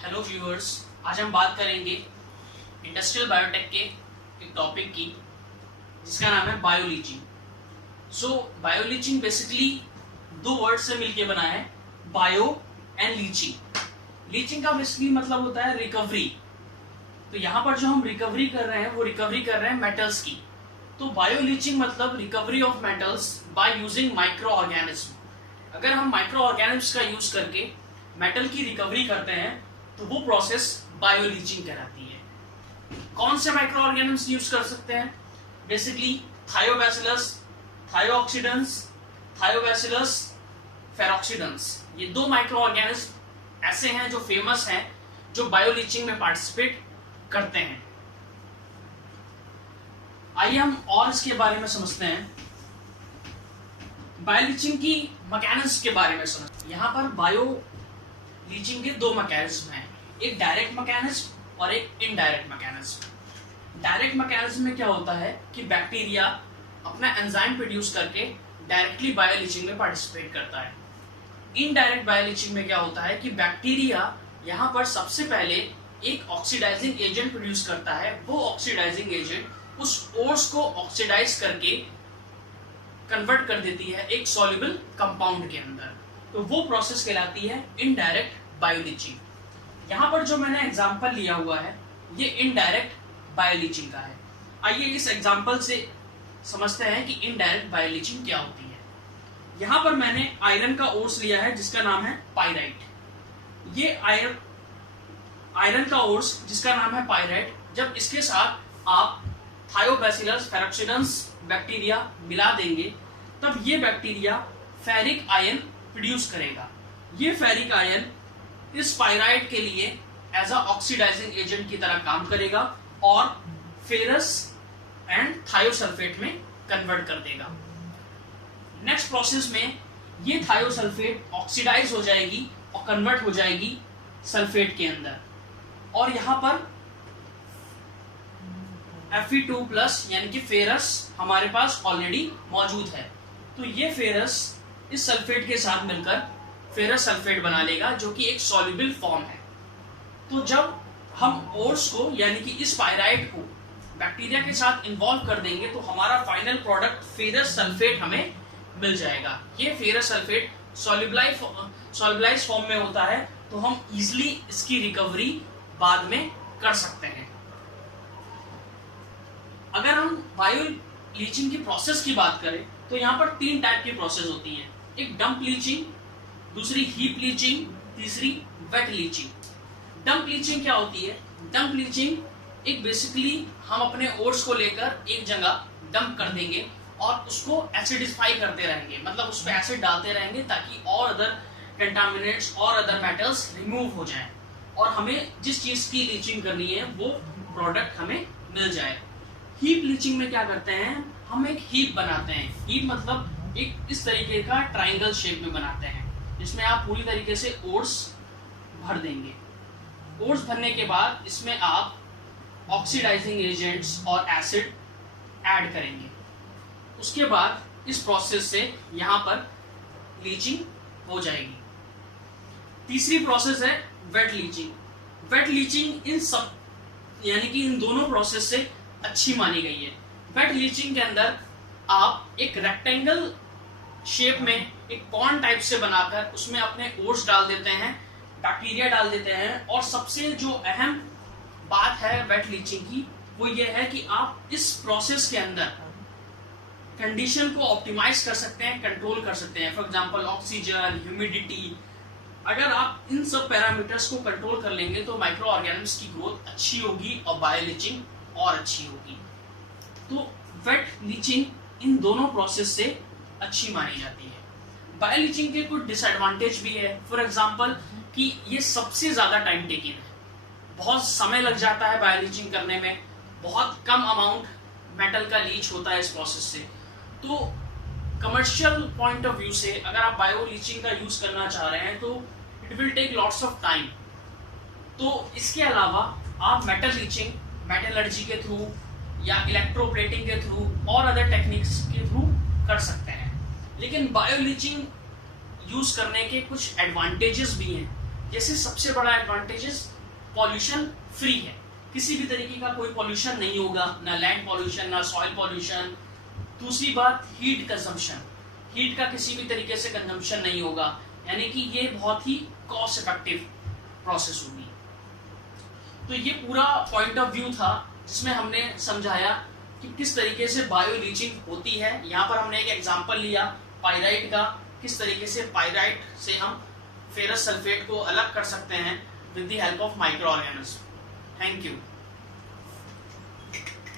Hello viewers, आज हम बात करेंगे इंडस्ट्रियल बायोटेक के एक टॉपिक की जिसका नाम है बायोलीचिंग। बायोलीचिंग बेसिकली दो वर्ड से मिलके बना है, बायो एंड लीचिंग। लीचिंग का बेसिकली मतलब होता है रिकवरी। तो यहाँ पर जो हम रिकवरी कर रहे हैं वो रिकवरी कर रहे हैं मेटल्स की। तो बायोलीचिंग मतलब recovery of metals by using micro organism. अगर हम माइक्रो ऑर्गेनिज्म का यूज करके मेटल की रिकवरी करते हैं तो वो प्रोसेस बायोलीचिंग कहलाती है। कौन से माइक्रो ऑर्गेनिज्म यूज कर सकते हैं? Basically thiobacillus, thiooxidans, thiobacillus, ferrooxidans. ये दो माइक्रो ऑर्गेनिज्म ऐसे हैं जो फेमस हैं, जो बायोलीचिंग में पार्टिसिपेट करते हैं। आइए हम और इसके बारे में समझते हैं। बायोलीचिंग की मैकेनिज्म के बारे में समझते हैं। यहाँ पर बायो लीचिंग के दो मैकेनिज्म हैं, एक डायरेक्ट मैकेनिज्म और एक इनडायरेक्ट मैकेनिज्म। डायरेक्ट मैकेनिज्म में क्या होता है कि बैक्टीरिया अपना एंजाइम प्रोड्यूस करके डायरेक्टली बायोलीचिंग में पार्टिसिपेट करता है। इनडायरेक्ट बायोलीचिंग में क्या होता है कि बैक्टीरिया यहाँ पर सबसे पहले एक ऑक्सीडाइजिंग एजेंट प्रोड्यूस करता है। वो ऑक्सीडाइजिंग एजेंट उस ओर्स को ऑक्सीडाइज करके कन्वर्ट कर देती है एक सॉल्युबल कंपाउंड के अंदर। तो वो प्रोसेस कहलाती है इनडायरेक्ट बायोलीचिंग। यहाँ पर जो मैंने एग्जांपल लिया हुआ है ये इनडायरेक्ट बायोलीचिंग का है। आइए इस एग्जांपल से समझते हैं कि इनडायरेक्ट बायोलीचिंग क्या होती है। यहाँ पर मैंने आयरन का ओर्स लिया है जिसका नाम है पाइराइट। ये आयरन का ओर्स जिसका नाम है पाइराइट, जब इसके साथ आप थायोबैसिलस फेरोक्सीडेंस बैक्टीरिया मिला देंगे तब ये बैक्टीरिया फेरिक आयन प्रोड्यूस करेगा। ये फेरिक आयन इस पाइराइट के लिए एज अ ऑक्सीडाइजिंग एजेंट की तरह काम करेगा और फेरस एंड थायोसल्फेट में कन्वर्ट कर देगा। नेक्स्ट प्रोसेस में ये थायोसल्फेट ऑक्सीडाइज हो जाएगी और कन्वर्ट हो जाएगी सल्फेट के अंदर, और यहाँ पर Fe2+ यानी कि फेरस हमारे पास ऑलरेडी मौजूद है। तो ये फेरस इस सल्फेट के साथ मिलकर फेरस सल्फेट बना लेगा जो कि एक सॉल्युबल फॉर्म है। तो जब हम ओर्स को यानी कि इस पाइराइट को बैक्टीरिया के साथ इन्वॉल्व कर देंगे तो हमारा फाइनल प्रोडक्ट फेरस सल्फेट हमें मिल जाएगा। ये फेरस सल्फेट सॉल्युबलाइज फॉर्म में होता है, तो हम इजिली इसकी रिकवरी बाद में कर सकते हैं। अगर हम बायो लीचिंग की प्रोसेस की बात करें तो यहाँ पर 3 टाइप की प्रोसेस होती है, एक डंप लीचिंग, दूसरी हीप लीचिंग, तीसरी वेट लीचिंग। डंप लीचिंग क्या होती है? डंप लीचिंग एक बेसिकली हम अपने ओर्स को लेकर एक जगह डंप कर देंगे और उसको एसिडिफाई करते रहेंगे, मतलब उस पर एसिड डालते रहेंगे ताकि और अदर कंटामिनेंट्स और अदर मेटल्स रिमूव हो जाएं और हमें जिस चीज की लीचिंग करनी है वो प्रोडक्ट हमें मिल जाए। हीप लीचिंग में क्या करते हैं, हम एक हीप बनाते हैं। हीप मतलब एक इस तरीके का ट्रायंगल शेप में बनाते हैं जिसमें आप पूरी तरीके से ओर्स भर देंगे। ओर्स भरने के बाद इसमें आप ऑक्सीडाइजिंग एजेंट्स और एसिड ऐड करेंगे। उसके बाद इस प्रोसेस से यहाँ पर लीचिंग हो जाएगी। तीसरी प्रोसेस है वेट लीचिंग। वेट लीचिंग इन सब यानी कि इन दोनों प्रोसेस से अच्छी मानी गई है। वेट लीचिंग के अंदर आप एक रेक्टेंगल शेप में एक पॉन्ड टाइप से बनाकर उसमें अपने ओर्स डाल देते हैं, बैक्टीरिया डाल देते हैं, और सबसे जो अहम बात है वेट लीचिंग की वो ये है कि आप इस प्रोसेस के अंदर कंडीशन को ऑप्टिमाइज कर सकते हैं, कंट्रोल कर सकते हैं। For example oxygen, humidity. अगर आप इन सब पैरामीटर्स को कंट्रोल कर लेंगे तो माइक्रो ऑर्गेनिम्स की ग्रोथ अच्छी होगी और बायोलीचिंग और अच्छी होगी। तो वेट लीचिंग इन दोनों प्रोसेस से अच्छी मानी जाती है। बायोलीचिंग के कुछ डिसएडवांटेज भी है। फॉर एग्जांपल कि ये सबसे ज्यादा टाइम टेकिंग है, बहुत समय लग जाता है बायोलीचिंग करने में, बहुत कम अमाउंट मेटल का लीच होता है इस प्रोसेस से। तो कमर्शियल पॉइंट ऑफ व्यू से अगर आप बायो लीचिंग का यूज करना चाह रहे हैं तो it will take lots of time. तो इसके अलावा आप मेटल लीचिंग मेटलर्जी के थ्रू या इलेक्ट्रोप्लेटिंग के थ्रू और अदर टेक्निक्स के थ्रू कर सकते हैं। लेकिन बायो लीचिंग यूज करने के कुछ एडवांटेजेस भी हैं। जैसे सबसे बड़ा एडवांटेजेस पॉल्यूशन फ्री है, किसी भी तरीके का कोई पॉल्यूशन नहीं होगा, ना लैंड पॉल्यूशन ना सॉइल पॉल्यूशन। दूसरी बात हीट कंजम्पशन, हीट का किसी भी तरीके से कंजम्पशन नहीं होगा, यानी कि ये बहुत ही कॉस्ट इफेक्टिव प्रोसेस होगी। तो ये पूरा पॉइंट ऑफ व्यू था जिसमें हमने समझाया कि किस तरीके से बायो लीचिंग होती है। यहाँ पर हमने एक एग्जांपल लिया पाइराइट का, किस तरीके से पाइराइट से हम फेरस सल्फेट को अलग कर सकते हैं with the help of micro organism. Thank you.